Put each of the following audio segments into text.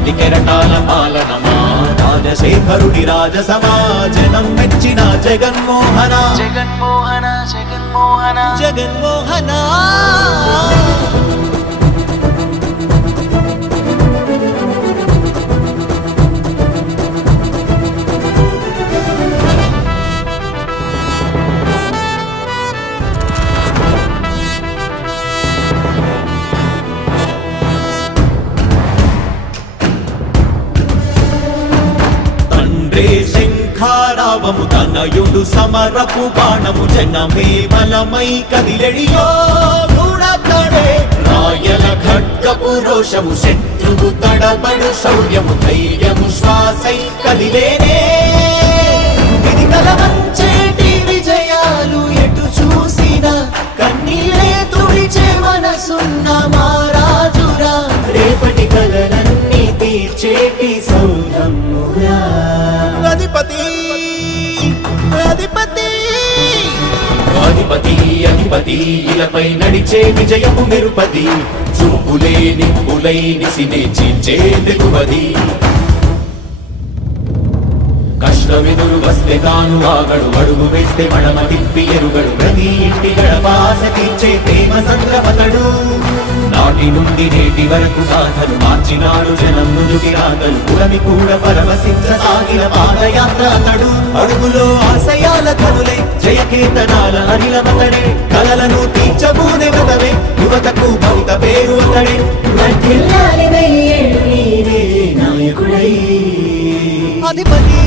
కోటి కెరటాల పాలనమా? రాజశేఖరుడి రాజసమా జనం మెచ్చిన జగన్మోహన. జగన్మోహన జగన్మోహన. జగన్మోహన. తండ్రే శంఖారావము తనయుడు సమరపు బాణము జనమే బలమై కదిలెడియో దూడతడే రాయల ఖడ్గపు రోషము శత్రువు తడబడు శౌర్యము ధైర్యము శ్వాసై కదిలేనే. ఇది కలవంచేటి విజయాలు ఎటు చూసినా కన్నీలే తుడిచే మనసున్న మారాజురా రేపటి కలలన్నీ తీర్చేటి సౌరమ్మురా. అధిపతి. అధిపతి. అధిపతి అధిపతి ఇలపై నడిచే విజయము మెరుపది చూపులే నిప్పులై నిసినే చీల్చే దిగువది కష్టమెదురు వస్తే తాను ఆగడు అడుగు వేస్తే మడమ తిప్పి ఎరుగడు. ప్రతి ఇంటి గడపాస తీర్చే ప్రేమ నాటి నుండి నేటి వరకు సాధలు మార్చినాడు జనం నుదుటి కూడా పరవశించ సాగిన అడుగులో ఆశయాల కనులే జయకేతనాల అనిలమతడే కలలను తీర్చబూనే వ్రతమే యువతకు భవిత పేరు అతడే. అధిపతి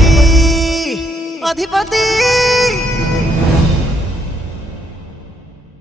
అధిపతి!